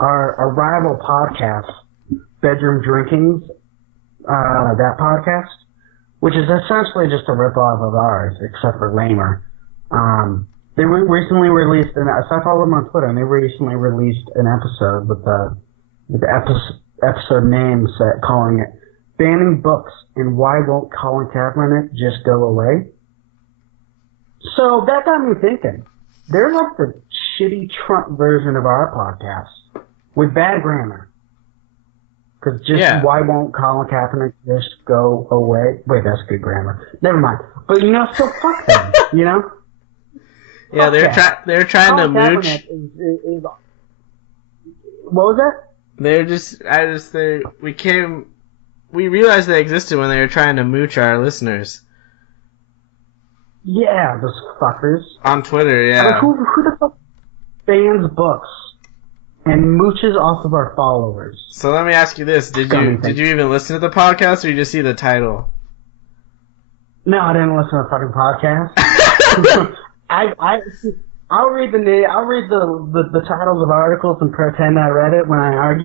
our rival podcast, Bedroom Drinkings, that podcast, which is essentially just a ripoff of ours, except for lamer. They recently released, and I follow them on Twitter, and they recently released an episode with the episode name set, calling it "Banning Books and Why Won't Colin Kaepernick Just Go Away?" So that got me thinking. They're like the shitty Trump version of our podcast with bad grammar. Because why won't Colin Kaepernick just go away? Wait, that's good grammar. Never mind. But still fuck them. Yeah, they're trying Colin to mooch. Is, what was that? We realized they existed when they were trying to mooch our listeners. Yeah, those fuckers. On Twitter, yeah. Like, who the fuck bans books and mooches off of our followers? So let me ask you this: Did you even listen to the podcast, or you just see the title? No, I didn't listen to the fucking podcast. I'll read the name. I'll read the titles of articles and pretend I read it when I argue.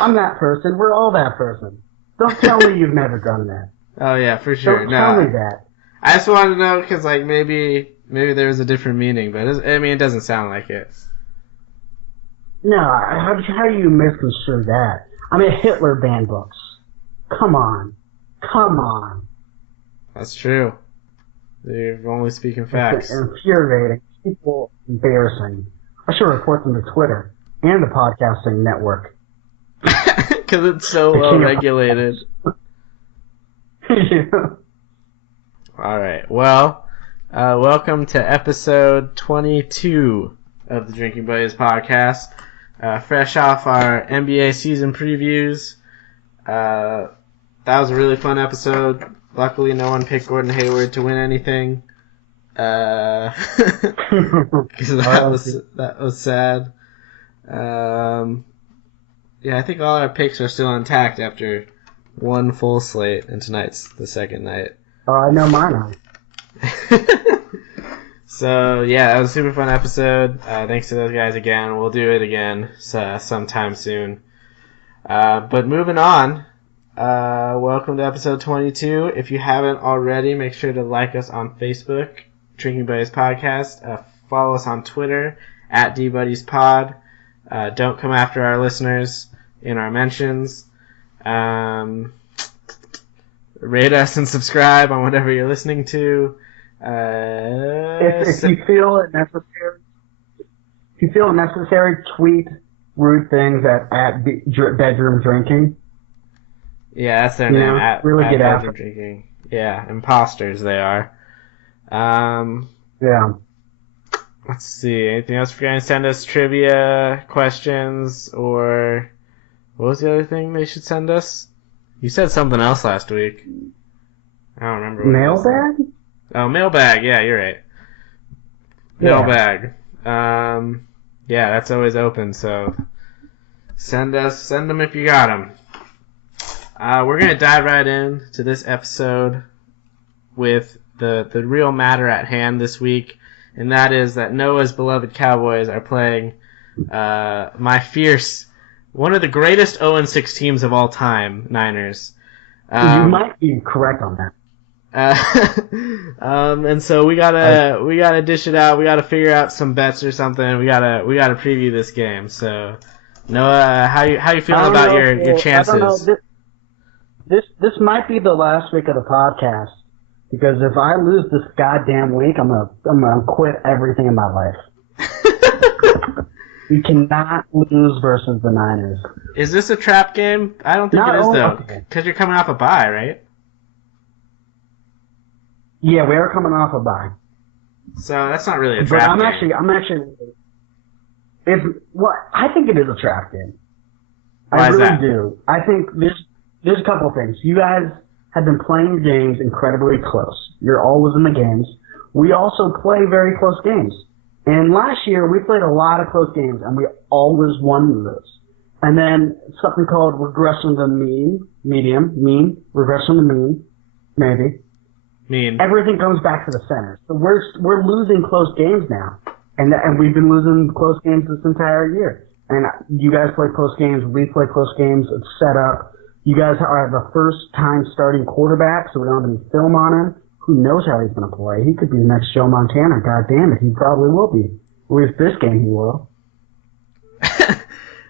I'm that person. We're all that person. Don't tell me you've never done that. Oh yeah, for sure. Don't tell me that. I just wanted to know because maybe there was a different meaning, but it doesn't sound like it. No, how do you misconstrue that? I mean, Hitler banned books. Come on. That's true. They're only speaking facts. It's infuriating. People embarrassing. I should report them to Twitter and the podcasting network. Because it's so well regulated. Yeah. All right. Well, welcome to episode 22 of the Drinking Buddies podcast. Fresh off our NBA season previews. That was a really fun episode. Luckily, no one picked Gordon Hayward to win anything. Because that was sad. Yeah, I think all our picks are still intact after one full slate, and tonight's the second night. Oh, I know mine are. So, yeah, that was a super fun episode. Thanks to those guys again. We'll do it again sometime soon. But moving on, welcome to episode 22. If you haven't already, make sure to like us on Facebook, Drinking Buddies Podcast. Follow us on Twitter, @DBuddiesPod. Don't come after our listeners in our mentions. Rate us and subscribe on whatever you're listening to. If you feel it necessary, tweet rude things at Bedroom Drinking. Yeah, that's their name. Really get Bedroom Drinking. Yeah, imposters they are. Yeah. Let's see. Anything else? If you're going to send us trivia questions, or what was the other thing they should send us? You said something else last week. I don't remember. Mailbag? Oh, mailbag. Yeah, you're right. Mailbag. Yeah, that's always open. So send them if you got them. We're gonna dive right in to this episode with the real matter at hand this week, and that is that Noah's beloved Cowboys are playing one of the greatest 0-6 teams of all time, Niners. You might be correct on that. And so we gotta dish it out. We gotta figure out some bets or something. We gotta preview this game. So Noah, how you feeling about your chances? I don't know. This might be the last week of the podcast, because if I lose this goddamn week, I'm gonna quit everything in my life. We cannot lose versus the Niners. Is this a trap game? I don't think it is, though, because you're coming off a bye, right? Yeah, we are coming off a bye. So that's not really a trap game. I think it is a trap game. Why I really is that? do. I think there's a couple of things. You guys have been playing games incredibly close. You're always in the games. We also play very close games. And last year, we played a lot of close games, and we always won those. And then something called regression to the mean, regression to the mean, maybe. Mean. Everything comes back to the center. So we're losing close games now. And we've been losing close games this entire year. And you guys play close games. We play close games. It's set up. You guys are the first time starting quarterback, so we don't have any film on him. Who knows how he's going to play? He could be the next Joe Montana. God damn it, he probably will be. At least this game he will.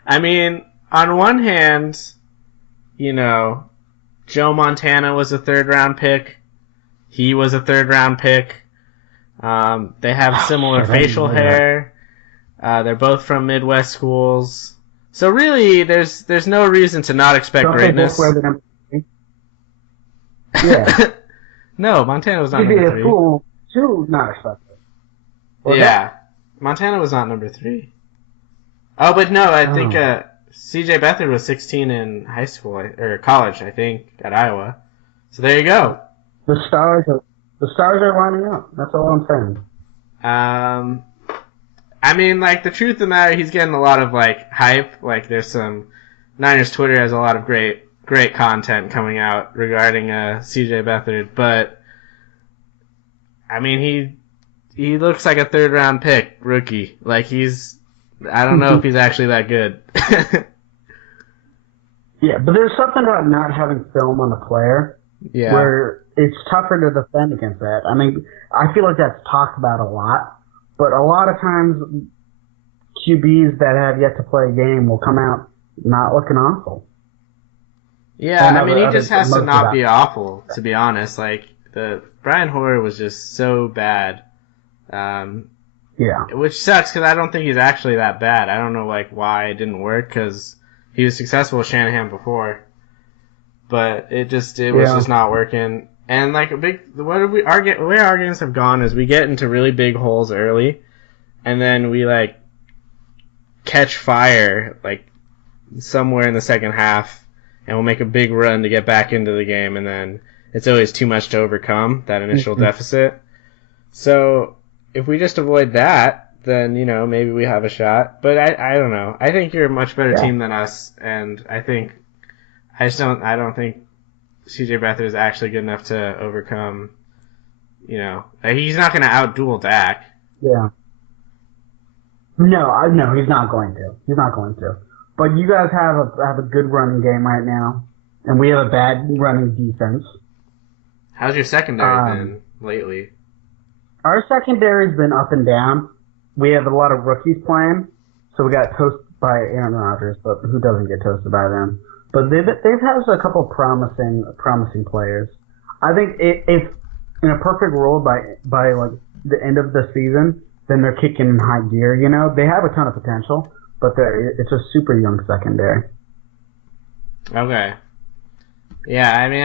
I mean, on one hand, you know, Joe Montana was a third-round pick. He was a third-round pick. They have similar facial hair. They're both from Midwest schools. So really, there's no reason to not expect greatness. Yeah. No, Montana was not You'd be number a 3. fool to not expect it. Yeah. Montana was not number 3. Oh, but no, I think C.J. Beathard was 16 in high school, or college, I think, at Iowa. So there you go. The stars are lining up. That's all I'm saying. I mean, like, the truth of the matter, he's getting a lot of, like, hype. Like, there's some... Niners Twitter has a lot of great content coming out regarding C.J. Beathard, but, I mean, he looks like a third-round pick rookie. Like, I don't know if he's actually that good. Yeah, but there's something about not having film on the player where it's tougher to defend against that. I mean, I feel like that's talked about a lot, but a lot of times QBs that have yet to play a game will come out not looking awful. Yeah, I mean, he just has to not be awful, to be honest. Like, Brian Hoyer was just so bad. Yeah. Which sucks, because I don't think he's actually that bad. I don't know, like, why it didn't work, because he was successful with Shanahan before. But it was just not working. And, like, the way our games have gone is we get into really big holes early, and then we, like, catch fire, like, somewhere in the second half, and we'll make a big run to get back into the game, and then it's always too much to overcome that initial deficit. So if we just avoid that, then, you know, maybe we have a shot. But I don't know. I think you're a much better team than us, and I don't think C.J. Beathard is actually good enough to overcome, you know, he's not going to outduel Dak. Yeah. No, he's not going to. He's not going to. But you guys have a good running game right now, and we have a bad running defense. How's your secondary been lately? Our secondary's been up and down. We have a lot of rookies playing, so we got toasted by Aaron Rodgers, but who doesn't get toasted by them? But they've had a couple promising players. I think if in a perfect world by like the end of the season, then they're kicking in high gear. You know, they have a ton of potential, but it's a super young secondary. Okay. Yeah, I mean,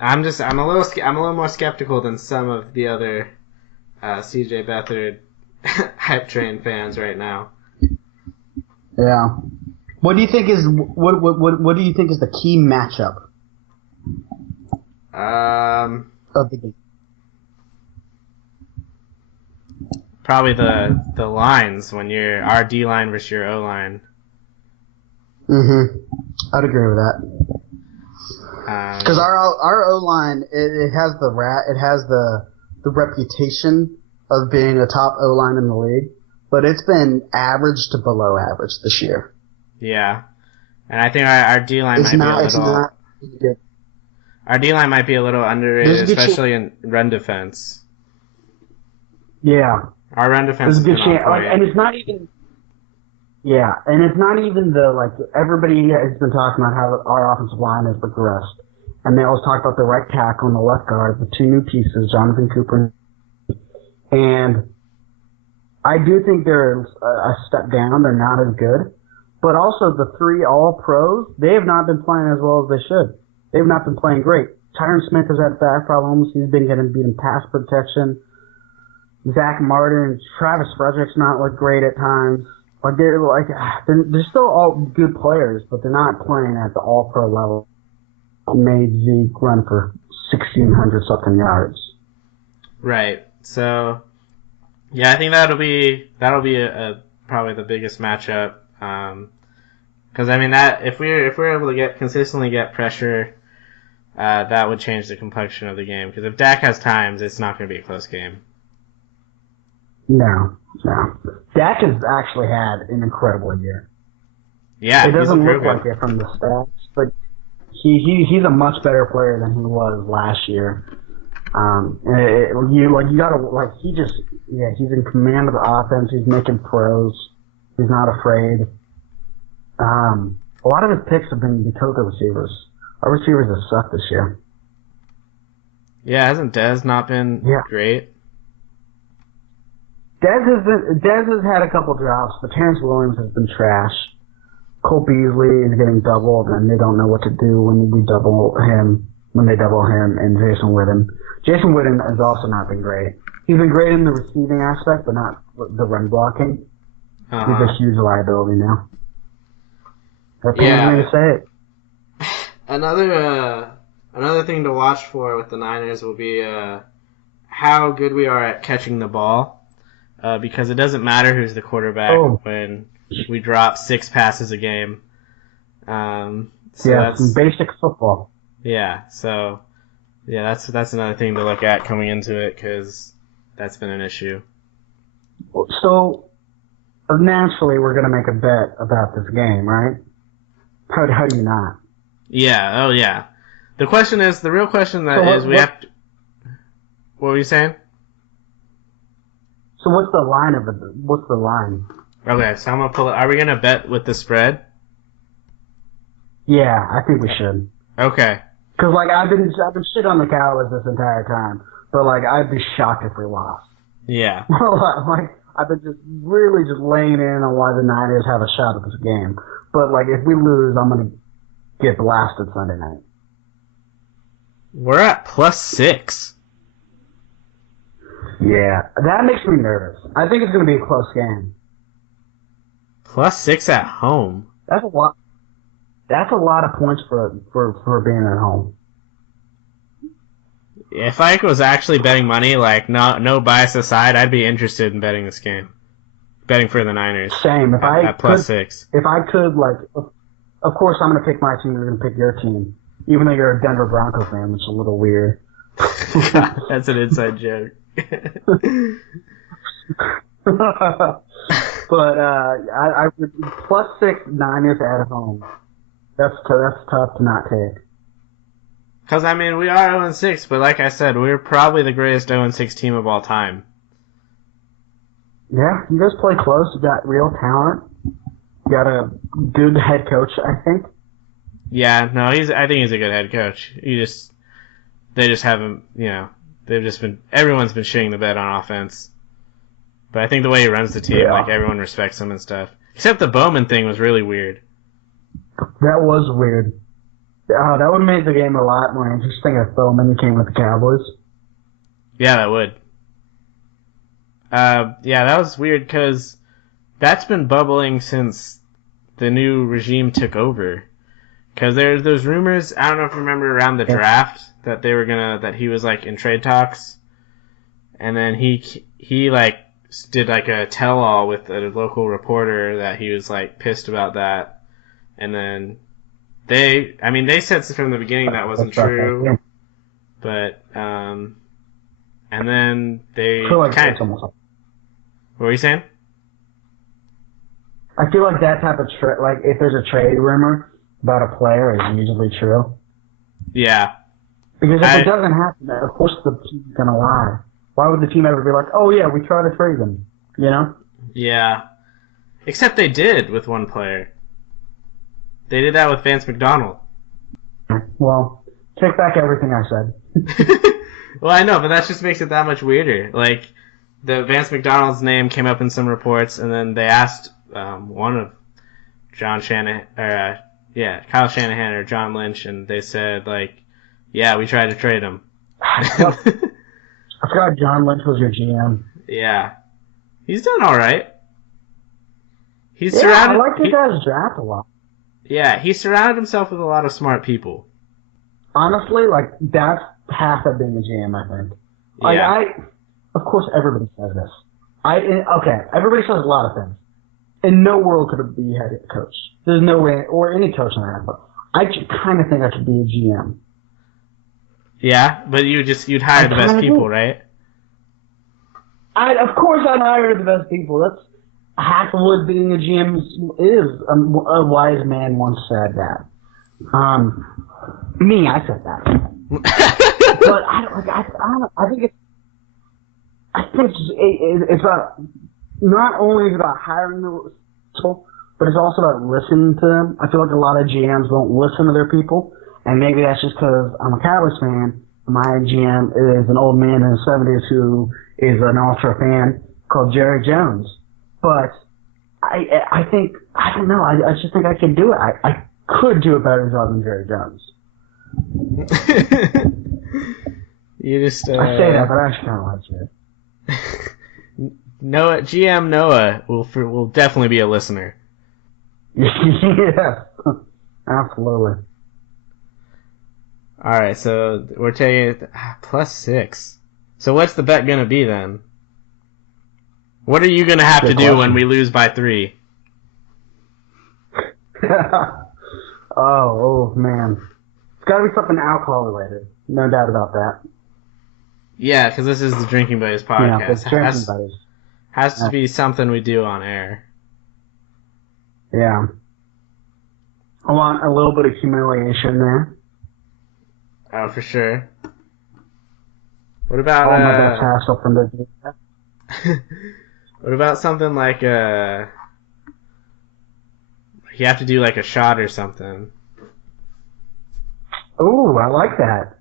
I'm a little more skeptical than some of the other C.J. Beathard hype train fans right now. Yeah. What do you think is the key matchup of the game? Probably the lines when you're our D line versus your O line. I'd agree with that. Because our O line it has the reputation of being a top O line in the league, but it's been average to below average this year. Yeah, and I think our D line might be a little. Our D line might be a little underrated, especially in run defense. Yeah, our run defense is a good chance, and it's not even. Yeah, and it's not even everybody has been talking about how our offensive line has progressed, and they always talk about the right tackle and the left guard, the two new pieces, Jonathan Cooper, and I do think they're a step down. They're not as good. But also the 3 All-Pros, they have not been playing as well as they should. They have not been playing great. Tyron Smith has had back problems. He's been getting beat in pass protection. Zach Martin, Travis Frederick's not looked great at times. They're still all good players, but they're not playing at the All-Pro level. Made Zeke run for 1,600 something yards. Right. So, yeah, I think that'll be probably the biggest matchup. Because I mean that if we're able to consistently get pressure, that would change the complexion of the game. Because if Dak has times, it's not going to be a close game. No. Dak has actually had an incredible year. Yeah, it doesn't he's look like it from the stats, but he's a much better player than he was last year. He's in command of the offense. He's making throws. He's not afraid. A lot of his picks have been Dakota receivers. Our receivers have sucked this year. Yeah, hasn't Dez not been great? Dez has had a couple drops, but Terrence Williams has been trash. Cole Beasley is getting doubled, and they don't know what to do when they double him, and Jason Witten. Jason Witten has also not been great. He's been great in the receiving aspect, but not the run blocking. He's a huge liability now. That's all I'm going to say it. Another thing to watch for with the Niners will be how good we are at catching the ball, because it doesn't matter who's the quarterback when we drop 6 passes a game. That's basic football. Yeah, so that's another thing to look at coming into it, because that's been an issue. So naturally, we're going to make a bet about this game, right? How do you not? Yeah. Oh, yeah. The real question have to... What were you saying? So what's the line of it? What's the line? Okay, so I'm gonna pull it. Are we gonna bet with the spread? Yeah, I think we should. Okay. Because I've been shit on the Cowboys this entire time, but I'd be shocked if we lost. Yeah. I've been just really laying in on why the Niners have a shot at this game. But if we lose, I'm gonna get blasted Sunday night. We're at +6. Yeah, that makes me nervous. I think it's gonna be a close game. +6 at home. That's a lot. That's a lot of points for being at home. If I was actually betting money, no bias aside, I'd be interested in betting this game. Betting for the Niners. Same. At +6. If I could, of course I'm going to pick my team, you're going to pick your team. Even though you're a Denver Broncos fan, which is a little weird. That's an inside joke. But I would +6 Niners at home. That's tough to not take. Because, we are 0-6, but like I said, we're probably the greatest 0-6 team of all time. Yeah, you guys play close. You got real talent. You got a good head coach, I think. Yeah, no, I think he's a good head coach. They just haven't, everyone's been shitting the bed on offense. But I think the way he runs the team, everyone respects him and stuff. Except the Bowman thing was really weird. That was weird. That would make the game a lot more interesting if Bowman came with the Cowboys. Yeah, that would. That was weird because that's been bubbling since the new regime took over. Because there's those rumors, I don't know if you remember around the draft, that that he was in trade talks. And then he did a tell-all with a local reporter that he was pissed about that. And then they said from the beginning that wasn't true. But, and then they what were you saying? I feel like that type of if there's a trade rumor about a player, is usually true. Yeah. Because if it doesn't happen, of course the team's gonna lie. Why would the team ever be like, oh yeah, we tried to trade them? You know? Yeah. Except they did with one player. They did that with Vance McDonald. Well, take back everything I said. Well, I know, but that just makes it that much weirder. The Vance McDonald's name came up in some reports, and then they asked one of Kyle Shanahan or John Lynch, and they said, yeah, we tried to trade him. I forgot John Lynch was your GM. Yeah. He's done alright. I like the guy's draft a lot. Yeah, he surrounded himself with a lot of smart people. Honestly, that's half of being a GM, I think. Yeah. Of course, everybody says this. Everybody says a lot of things. In no world could it be head coach. There's no way, or any coach in the NFL. I kind of think I should be a GM. Yeah, but you'd hire the best people, right? Of course I hire the best people. That's half of what being a GM is. A wise man once said that. Me, I said that. But I think it's about, not only is it about hiring the people, but it's also about listening to them. I feel like a lot of GMs don't listen to their people, and maybe that's just because I'm a Cowboys fan. My GM is an old man in his 70s who is an Ultra fan called Jerry Jones. But I think, I don't know, I just think I can do it. I could do a better job than Jerry Jones. You just I say that, but I actually kind of like it. Noah, GM Noah will definitely be a listener. Yeah, absolutely. All right, so we're taking +6. So what's the bet gonna be then? What are you gonna have to do when we lose by 3? Oh man, it's got to be something alcohol related. No doubt about that. Yeah, because this is the Drinking Buddies podcast. Yeah, it's Drinking Buddies. Has to be something we do on air. Yeah. I want a little bit of humiliation there. Oh, for sure. What about all my best hassle from the. What about something like you have to do like a shot or something? Ooh, I like that.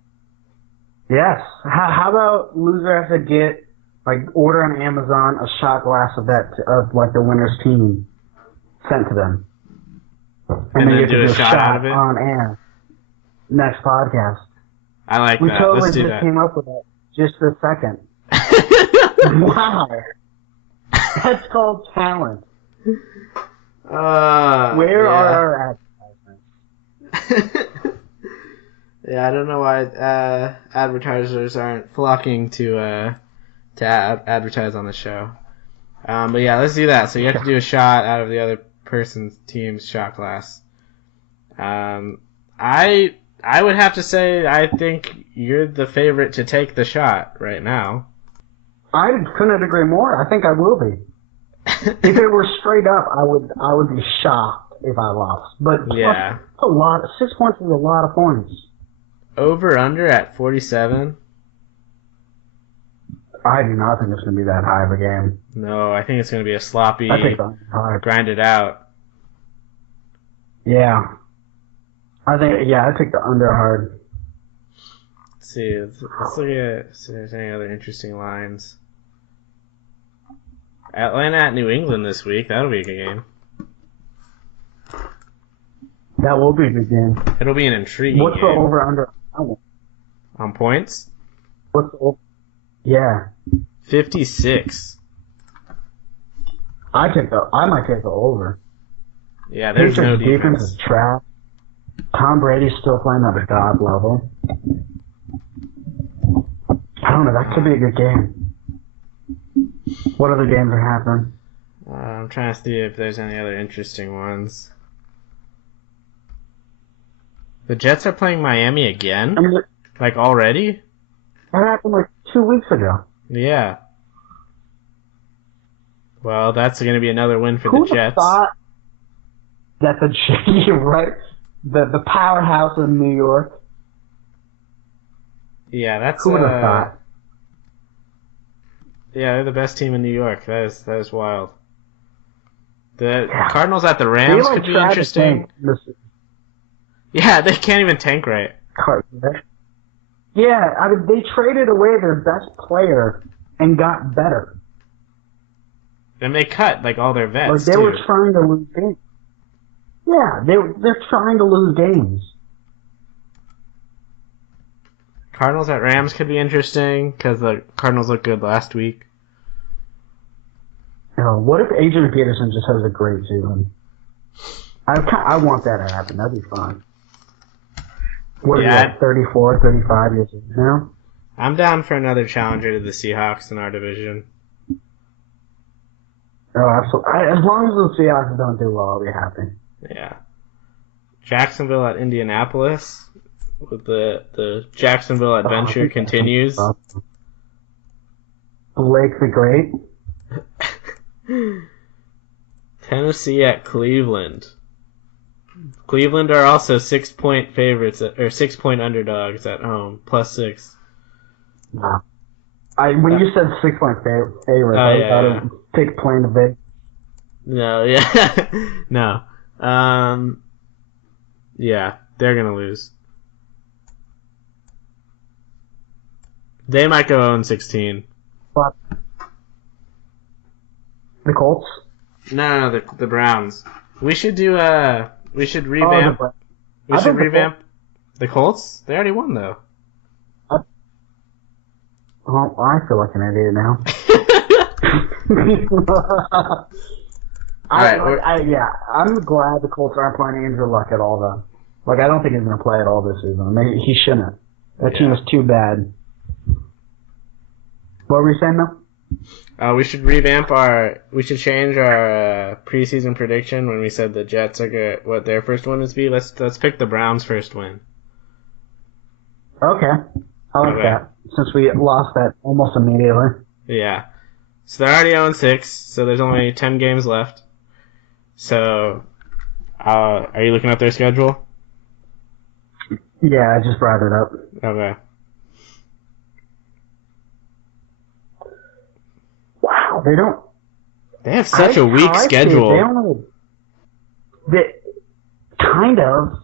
Yes. How about loser has to get, like, order on Amazon a shot glass of like the winner's team sent to them, and then you have to do a shot out of it on air. Next podcast. I like we that. Totally Let's do just that. Came up with that just a second. Wow. That's called talent. Where are our advertisements? Yeah, I don't know why advertisers aren't flocking to advertise on the show. But yeah, let's do that. So you have to do a shot out of the other person's team's shot glass. I would have to say I think you're the favorite to take the shot right now. I couldn't agree more. I think I will be. If it were straight up, I would be shocked if I lost. But yeah, a lot. 6 points is a lot of points. Over under at 47. I do not think it's going to be that high of a game. No, I think it's going to be a sloppy, grind it out. Yeah. I take the under hard. Let's see. Let's look at if there's any other interesting lines. Atlanta at New England this week. That'll be a good game. That will be a good game. It'll be an intriguing What's game. the over-under? On points? What's the over? Yeah. 56. I might take the over. Yeah, there's no defense. Defense is trash. Tom Brady's still playing at a god level. I don't know. That could be a good game. What other games are happening? I'm trying to see if there's any other interesting ones. The Jets are playing Miami again? Like already? That happened like 2 weeks ago. Yeah. Well, that's going to be another win for the Jets. Who thought that the Jets, right? The powerhouse of New York. Yeah, that's who would have thought? Yeah, they're the best team in New York. That is wild. The Cardinals at the Rams could be interesting. Yeah, they can't even tank right. Yeah, I mean, they traded away their best player and got better. And they cut like all their vets. Like they were trying to lose games. Yeah, they're trying to lose games. Cardinals at Rams could be interesting because the Cardinals looked good last week. What if Adrian Peterson just has a great season? I want that to happen. That'd be fun. What are you at, 34, 35 years old now? I'm down for another challenger to the Seahawks in our division. Oh, absolutely. As long as the Seahawks don't do well, I'll be happy. Yeah. Jacksonville at Indianapolis. With the Jacksonville adventure continues. Blake the Great. Tennessee at Cleveland. Cleveland are also 6-point favorites, or 6-point underdogs at home, +6. No. When you said 6-point favorite, I thought it would take playing the big. No, yeah. No. Yeah, they're going to lose. They might go 0-16. But the Colts? No, the Browns. We should do we should revamp. We should revamp the Colts. They already won though. Oh, I feel like an idiot now. I'm glad the Colts aren't playing Andrew Luck at all though. Like I don't think he's gonna play at all this season. Maybe he shouldn't. That team is too bad. What were you saying though? We should change our preseason prediction when we said the Jets are good. What their first win would be? Let's pick the Browns' first win. Okay, I like that. Since we lost that almost immediately. Yeah, so they're already 0-6. So there's only 10 games left. So, are you looking at their schedule? Yeah, I just brought it up. Okay. Wow, they have such a weak schedule. Kind of.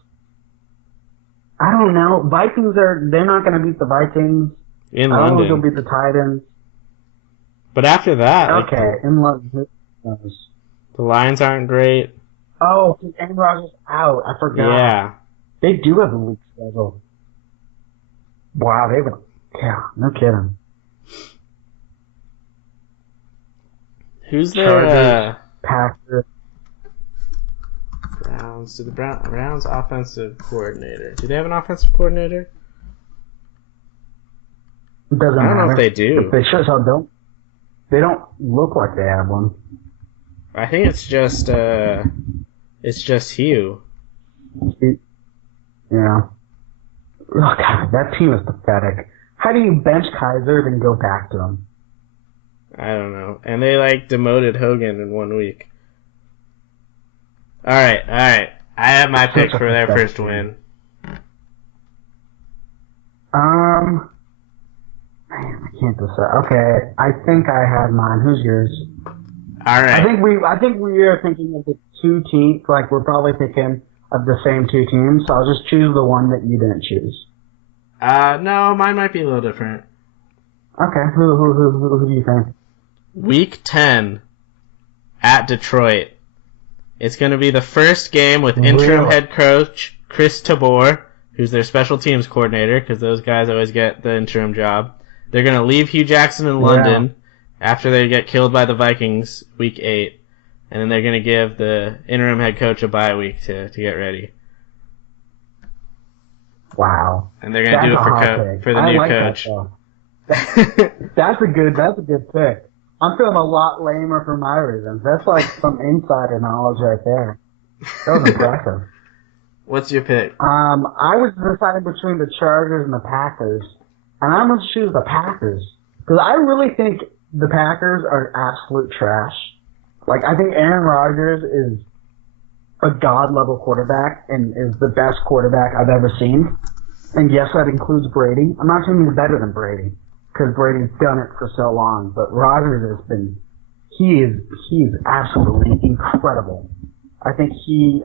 I don't know. They're not going to beat the Vikings. In I don't know if London. they'll beat the Titans. But after that, okay, in London. The Lions aren't great. Oh, Aaron Rodgers out. I forgot. Yeah. They do have a weak schedule. Wow, no kidding. Who's their Packers? Browns? The Browns offensive coordinator. Do they have an offensive coordinator? It doesn't I don't matter. know if they do. If they sure as hell don't. They don't look like they have one. I think it's just Hugh. Yeah. Oh, God, that team is pathetic. How do you bench Kaiser and go back to him? I don't know. And they demoted Hogan in 1 week. All right. I have my pick for their first win. Man, I can't decide. Okay, I think I have mine. Who's yours? All right. I think we are thinking of the two teams. Like we're probably thinking of the same two teams. So I'll just choose the one that you didn't choose. No, mine might be a little different. Okay, who do you think? Week 10 at Detroit. It's going to be the first game with interim head coach Chris Tabor, who's their special teams coordinator, because those guys always get the interim job. They're going to leave Hugh Jackson in London after they get killed by the Vikings week 8, and then they're going to give the interim head coach a bye week to get ready. Wow. And they're going to do it for the new coach. That's a good pick. I'm feeling a lot lamer for my reasons. That's like some insider knowledge right there. That was impressive. What's your pick? I was deciding between the Chargers and the Packers, and I'm going to choose the Packers because I really think the Packers are absolute trash. Like I think Aaron Rodgers is a god-level quarterback and is the best quarterback I've ever seen. And yes, that includes Brady. I'm not saying he's better than Brady because Brady's done it for so long, but Rodgers he is absolutely incredible. I think he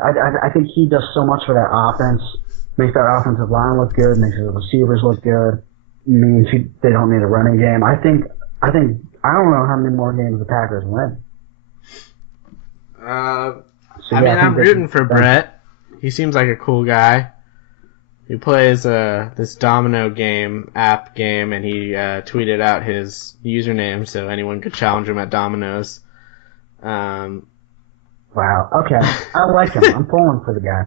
does so much for that offense, makes that offensive line look good, makes the receivers look good, means they don't need a running game. I don't know how many more games the Packers win. I'm rooting for Brett. He seems like a cool guy. He plays this domino app game, and he tweeted out his username so anyone could challenge him at dominoes. Wow. Okay. I like him. I'm pulling for the guy.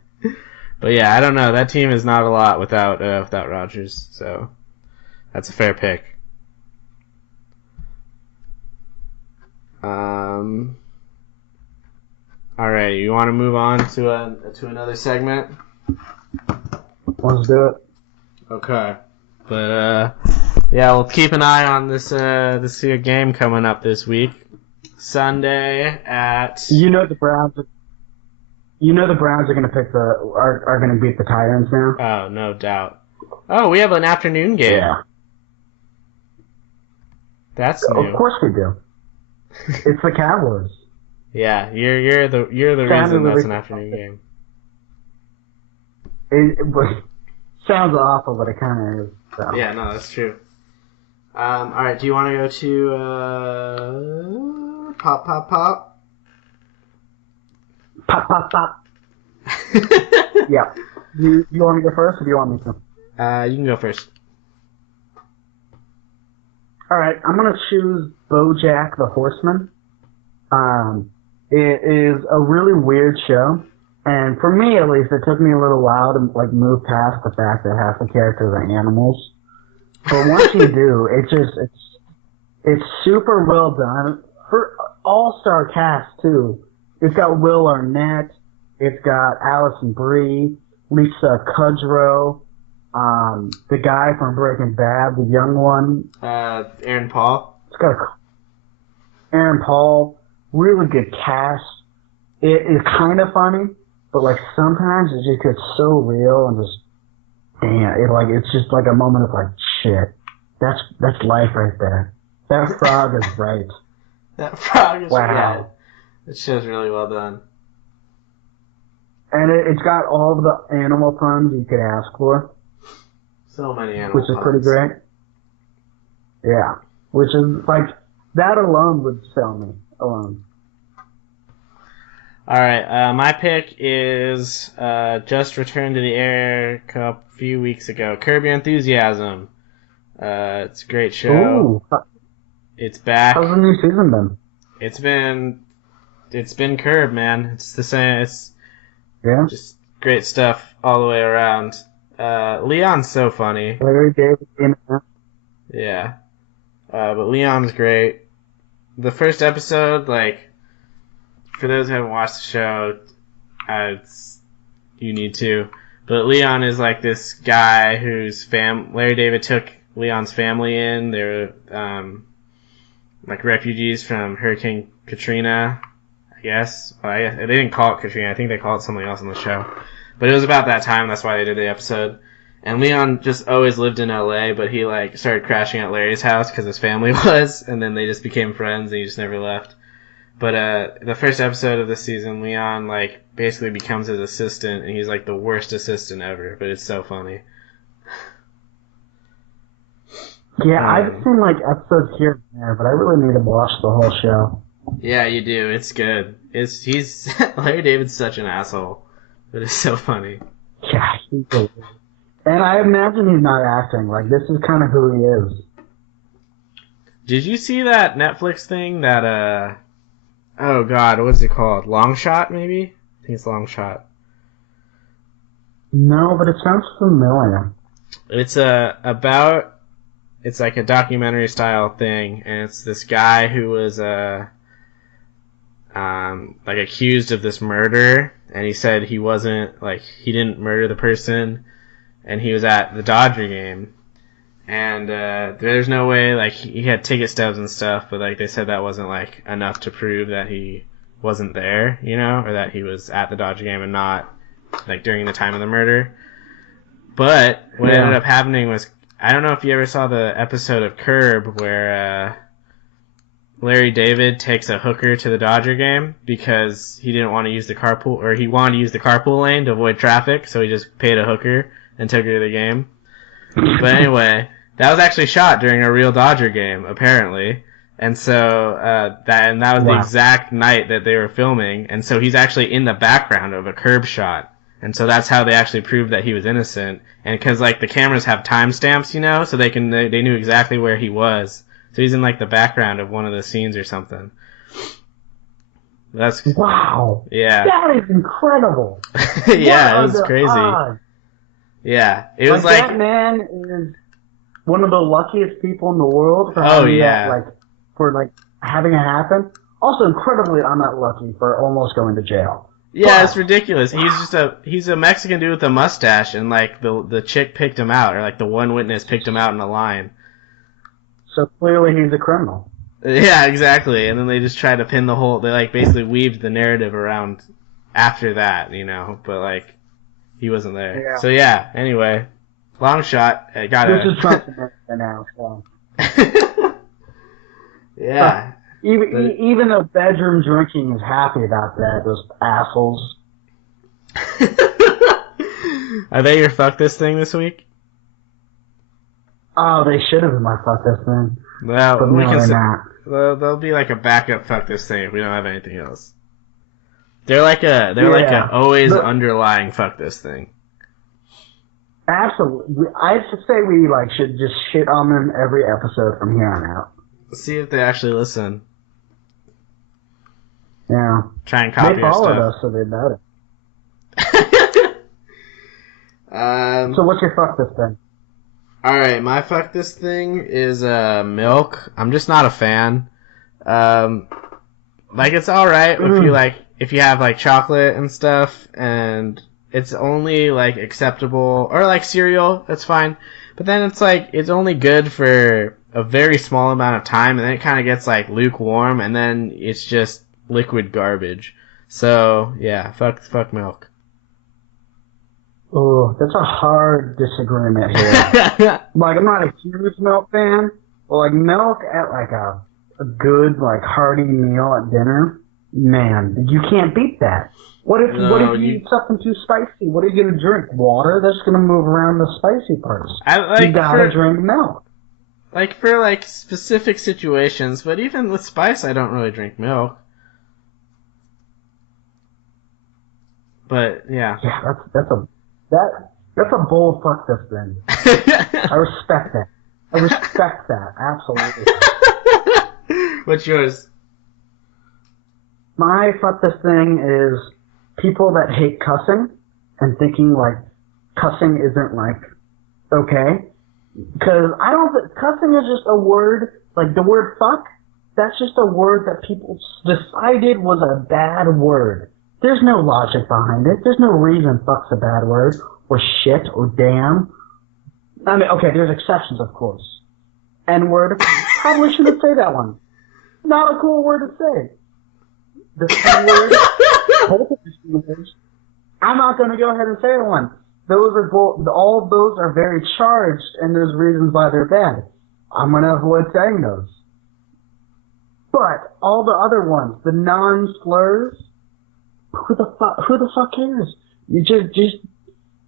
But yeah, I don't know. That team is not a lot without Rodgers, so that's a fair pick. Alright, you want to move on to another segment? Let's do it. Okay. But Yeah, we'll keep an eye on this game coming up this week. Sunday at... You know the Browns are going to are going to beat the Titans now. Oh, no doubt. Oh, we have an afternoon game. Yeah. That's new. Of course we do. It's the Cowboys. Yeah, you're the reason that's an afternoon game. It sounds awful, but it kind of is. So. Yeah, no, that's true. All right, do you want to go to pop? Pop, pop, pop. Yeah. You want me to go first, or do you want me to? You can go first. All right, I'm gonna choose BoJack the Horseman. It is a really weird show, and for me at least, it took me a little while to move past the fact that half the characters are animals. But once you do, it's super well done. For all-star cast too. It's got Will Arnett. It's got Alison Brie, Lisa Kudrow, the guy from Breaking Bad, the young one. Aaron Paul. It's got Aaron Paul. Really good cast. It is kind of funny, but sometimes it just gets so real and just damn. It's just a moment of shit. That's life right there. That frog is right. That frog is wow. Right. That show's really well done. And it's got all of the animal puns you could ask for. So many animal puns. Which is pretty great. Yeah. Which is, that alone would sell me. Alone. Alright, my pick is just returned to the air a few weeks ago. Curb Your Enthusiasm. It's a great show. Ooh. It's back. How's the new season been? It's been Curb, man. It's the same. It's just great stuff all the way around. Leon's so funny. Larry David. Yeah. But Leon's great. The first episode, for those who haven't watched the show, you need to. But Leon is this guy whose Larry David took Leon's family in. They're refugees from Hurricane Katrina, I guess. Well, they didn't call it Katrina. I think they call it something else on the show. But it was about that time. That's why they did the episode. And Leon just always lived in LA, but he started crashing at Larry's house because his family was, and then they just became friends and he just never left. But the first episode of this season, Leon basically becomes his assistant, and he's the worst assistant ever. But it's so funny. Yeah, I've seen episodes here and there, but I really need to watch the whole show. Yeah, you do. It's good. He's Larry David's such an asshole, but it's so funny. Yeah, he's a and I imagine he's not acting. This is kind of who he is. Did you see that Netflix thing that, oh god, what's it called? Long Shot, maybe? I think it's Long Shot. No, but it sounds familiar. It's it's a documentary style thing, and it's this guy who was, accused of this murder, and he said he wasn't, he didn't murder the person, and he was at the Dodger game, and there's no way, he had ticket stubs and stuff, but they said that wasn't enough to prove that he wasn't there, or that he was at the Dodger game and not during the time of the murder. But what ended up happening was, I don't know if you ever saw the episode of Curb where Larry David takes a hooker to the Dodger game because he didn't want to use the carpool, or he wanted to use the carpool lane to avoid traffic, so he just paid a hooker and took her to the game. But anyway, that was actually shot during a real Dodger game, apparently. And so, that was the exact night that they were filming, and so he's actually in the background of a Curb shot. And so that's how they actually proved that he was innocent. And because, the cameras have timestamps, so they knew exactly where he was. So he's in, the background of one of the scenes or something. That's... Wow. Yeah. That is incredible. Yeah, it was crazy. Odds? Yeah. It was that man is one of the luckiest people in the world for having having it happen. Also incredibly unlucky for almost going to jail. Yeah, it's ridiculous. He's a Mexican dude with a mustache, and the chick picked him out, or the one witness picked him out in a line. So clearly he's a criminal. Yeah, exactly. And then they just try to pin the whole. They like basically weaved the narrative around after that, you know. But like, he wasn't there. Yeah. So yeah. Anyway, long shot. I got it. This is Trump's America now. So. Yeah. Even though bedroom drinking is happy about that, those assholes. Are they your fuck this thing this week? Oh, they should have been my fuck this thing. Well, but we no, can they're say, not. they'll be like a backup fuck this thing if we don't have anything else. They're like a always underlying fuck this thing. Absolutely. I should say we should just shit on them every episode from here on out. See if they actually listen. Yeah. Try and copy they our followed stuff. us, so they know it. So what's your fuck this thing? Alright, my fuck this thing is milk. I'm just not a fan. It's alright if you have chocolate and stuff, and it's only acceptable, or cereal, that's fine. But then it's only good for a very small amount of time, and then it kind of gets lukewarm, and then it's just liquid garbage. So yeah, fuck milk. Oh, that's a hard disagreement here. I'm not a huge milk fan, but milk at a good hearty meal at dinner, man, you can't beat that. What if you eat something too spicy? What are you gonna drink? Water? That's gonna move around the spicy parts. You gotta drink milk. For specific situations, but even with spice, I don't really drink milk. But yeah. Yeah, that's a bold fuck this thing. I respect that. I respect that, absolutely. What's yours? My fuck this thing is people that hate cussing and thinking cussing isn't okay. Because cussing is just a word, the word fuck, that's just a word that people decided was a bad word. There's no logic behind it. There's no reason fuck's a bad word, or shit, or damn. I mean, okay, there's exceptions, of course. N-word, probably shouldn't say that one. Not a cool word to say. The C-word, both of the C-words, I'm not going to go ahead and say one. Those are both, all of those are very charged, and there's reasons why they're bad. I'm going to avoid saying those. But all the other ones, the non-slurs, who the fuck cares? You just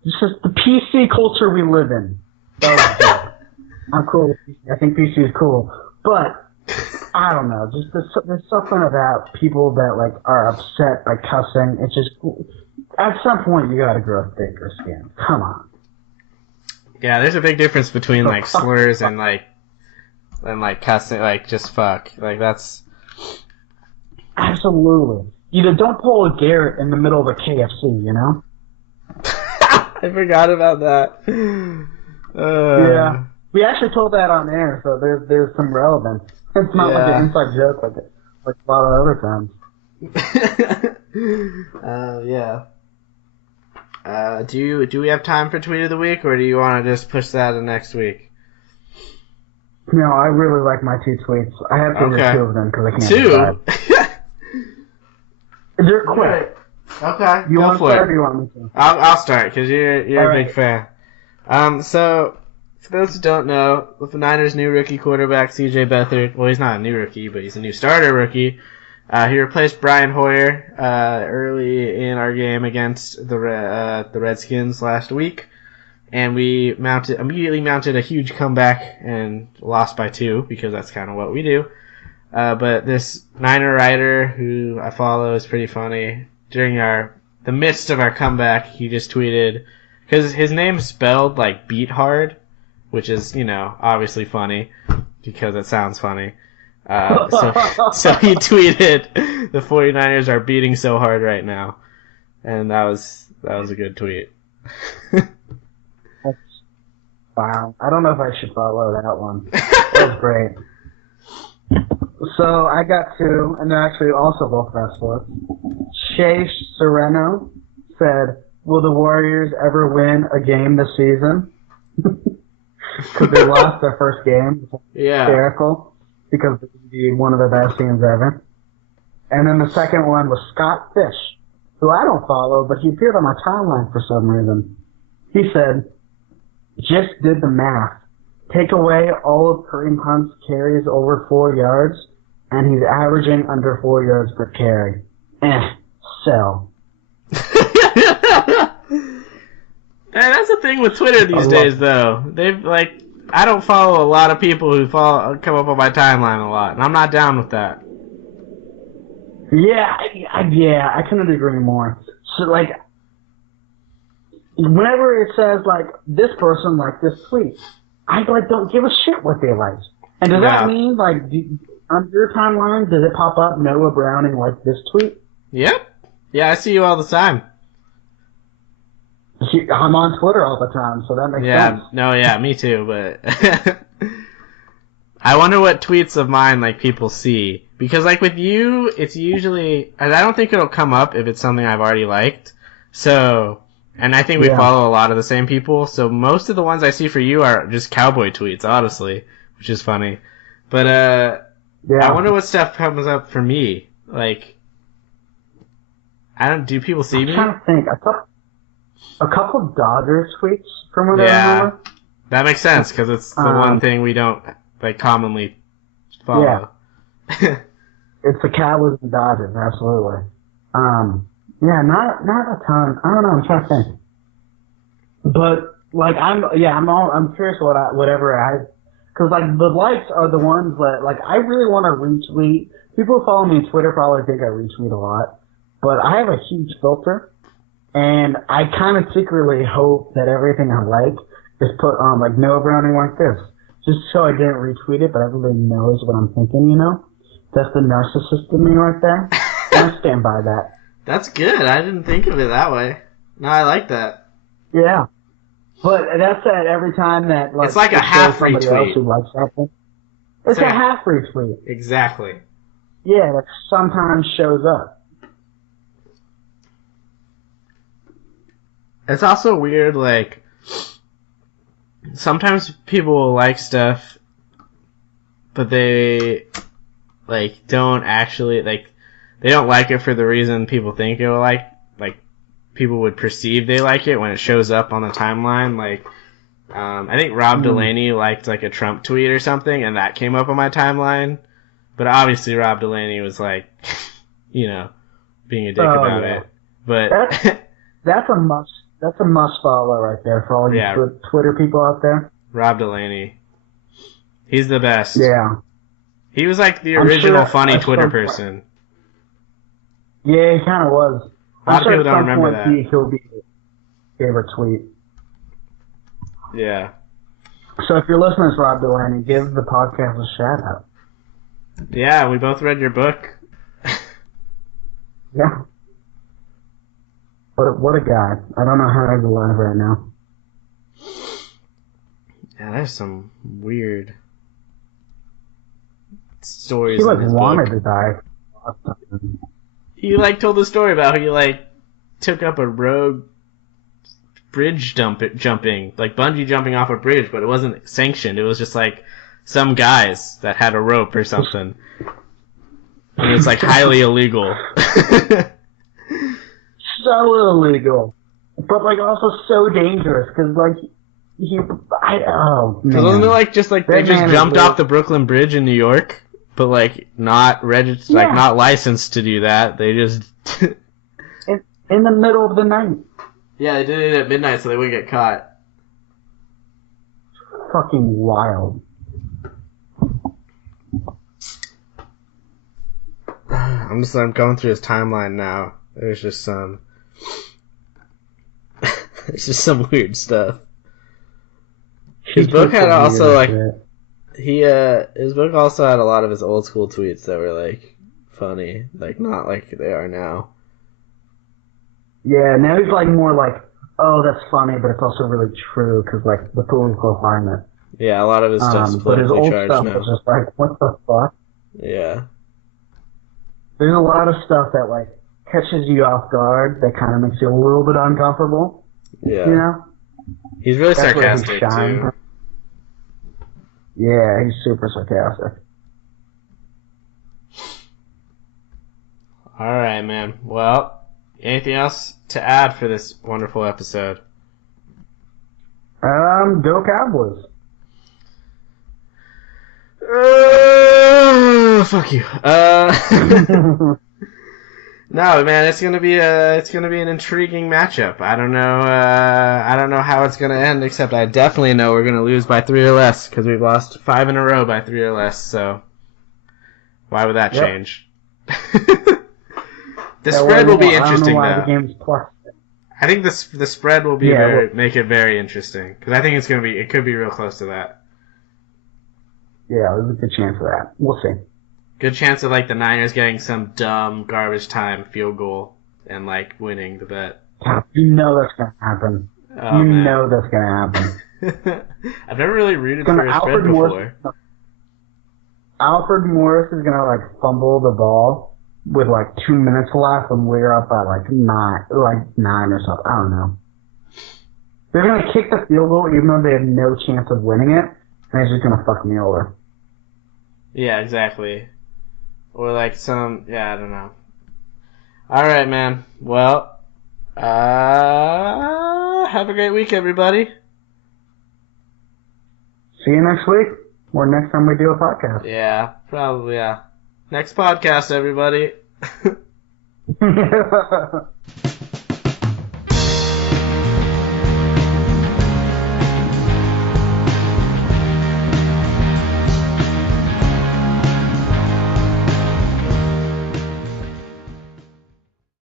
the PC culture we live in. That was good. I'm cool with PC. I think PC is cool. But, I don't know, just there's something about people that are upset by cussing. It's just, at some point you gotta grow thicker skin. Come on. Yeah, there's a big difference between slurs and cussing, just fuck. That's absolutely. Don't pull a Garrett in the middle of a KFC, you know? I forgot about that. Yeah. We actually told that on air, so there's some relevance. It's not an inside joke like a lot of other times. Yeah. Do we have time for tweet of the week, or do you want to just push that to next week? No, I really like my 2 tweets. I have to do 2 of them because I can't 2? They're quick. Okay, you go want to for start it. or you want me to? I'll start because you're a big fan. So for those who don't know, with the Niners' new rookie quarterback CJ Beathard, well, he's not a new rookie, but he's a new starter rookie. He replaced Brian Hoyer early in our game against the Redskins last week, and we immediately mounted a huge comeback and lost by 2 because that's kind of what we do. But this Niner writer who I follow is pretty funny. During the midst of our comeback, he just tweeted, because his name's spelled beat hard, which is, obviously funny because it sounds funny. So he tweeted, the 49ers are beating so hard right now. And that was a good tweet. Wow. I don't know if I should follow that one. That was great. So I got 2, and they're actually also both wrestlers. Shea Serrano said, "Will the Warriors ever win a game this season?" because they lost their first game. Yeah. Hysterical, because it would be one of the best teams ever. And then the second one was Scott Fish, who I don't follow, but he appeared on my timeline for some reason. He said, just did the math. Take away all of Kareem Hunt's carries over 4 yards, and he's averaging under 4 yards per carry. Sell. That's the thing with Twitter these days, though. They've, like, I don't follow a lot of people who come up on my timeline a lot, and I'm not down with that. Yeah, I couldn't agree more. So, like, whenever it says, like, this person liked this tweet, I, like, don't give a shit what they like. And does that mean, like, on your timeline, does it pop up Noah Browning liked this tweet? Yep. Yeah, I see you all the time. I'm on Twitter all the time, so that makes sense. Yeah, me too, but I wonder what tweets of mine, like, people see. Because, like, with you, it's usually, I don't think it'll come up if it's something I've already liked. So, and I think we follow a lot of the same people, so most of the ones I see for you are just cowboy tweets, honestly, which is funny. But, I wonder what stuff comes up for me. Like, do people see me? I'm trying to think. A couple Dodgers tweets from what I remember. That makes sense, because it's the one thing we don't, like, commonly follow. Yeah. It's the Cowboys and Dodgers, absolutely. Not a ton. I don't know, I'm trying to think. But, like, I'm curious because, like, the likes are the ones that, like, I really want to retweet. People who follow me on Twitter probably think I retweet a lot, but I have a huge filter, and I kind of secretly hope that everything I like is put on, like, Noah Browning like this, just so I didn't retweet it, but everybody knows what I'm thinking, you know? That's the narcissist in me right there. I stand by that. That's good. I didn't think of it that way. No, I like that. Yeah. But that's that every time that, like, it's like a half somebody retweet. else who likes something. It's a half retweet. Exactly. Yeah, that sometimes shows up. It's also weird, like, sometimes people will like stuff, but they, like, don't actually, like, they don't like it for the reason people think it will like, people would perceive they like it when it shows up on the timeline. Like, I think Rob Delaney liked, like, a Trump tweet or something, and that came up on my timeline. But obviously Rob Delaney was, like, you know, being a dick about it. But that's a must follow right there for all you Twitter people out there. Rob Delaney. He's the best. Yeah. He was, like, the original funny Twitter person. Yeah, he kind of was. A lot of people don't remember that. He'll be his favorite tweet. Yeah. So if you're listening to Rob Delaney, give the podcast a shout out. Yeah, we both read your book. Yeah. What a guy. I don't know how he's alive right now. Yeah, there's some weird stories he, in like, his wanted book. to die. He, like, told the story about how he, like, took up a rogue bridge jumping, like, bungee jumping off a bridge, but it wasn't sanctioned. It was just, like, some guys that had a rope or something. And it was, like, highly illegal. So illegal. But, like, also so dangerous, because, like, Wasn't it, like, just, like, they just jumped off the Brooklyn Bridge in New York? But, like, not registered, like, not licensed to do that. They just... in the middle of the night. Yeah, they did it at midnight so they wouldn't get caught. Fucking wild. I'm going through his timeline now. There's just some... There's just some weird stuff. His book had also, like... his book also had a lot of his old school tweets that were, like, funny. Like, not like they are now. Yeah, now he's, like, more like, oh, that's funny, but it's also really true, because, like, the political climate. Yeah, a lot of his stuff's politically charged now. But his old stuff was just like, what the fuck? Yeah. There's a lot of stuff that, like, catches you off guard, that kind of makes you a little bit uncomfortable. Yeah. You know? He's really sarcastic, too. Yeah, he's super sarcastic. All right, man. Well, anything else to add for this wonderful episode? Go Cowboys. Fuck you. No, man, it's gonna be an intriguing matchup. I don't know how it's gonna end, except I definitely know we're gonna lose by 3 or less because we've lost 5 in a row by 3 or less. So why would that change? The spread will be interesting, I don't know why though. the game's plus. I think the spread will be make it very interesting because I think it could be real close to that. Yeah, there's a good chance of that. We'll see. Good chance of like the Niners getting some dumb garbage time field goal and like winning the bet. You know that's gonna happen. Oh, you man. know that's gonna happen. I've never really rooted for a spread before. Alfred Morris is gonna like fumble the ball with like 2 minutes left, and we're up by like nine or something. I don't know. They're gonna kick the field goal even though they have no chance of winning it, and it's just gonna fuck me over. Yeah, exactly. Or like I don't know. All right, man. Well, have a great week, everybody. See you next week, or next time we do a podcast. Yeah, probably. Yeah. Next podcast, everybody.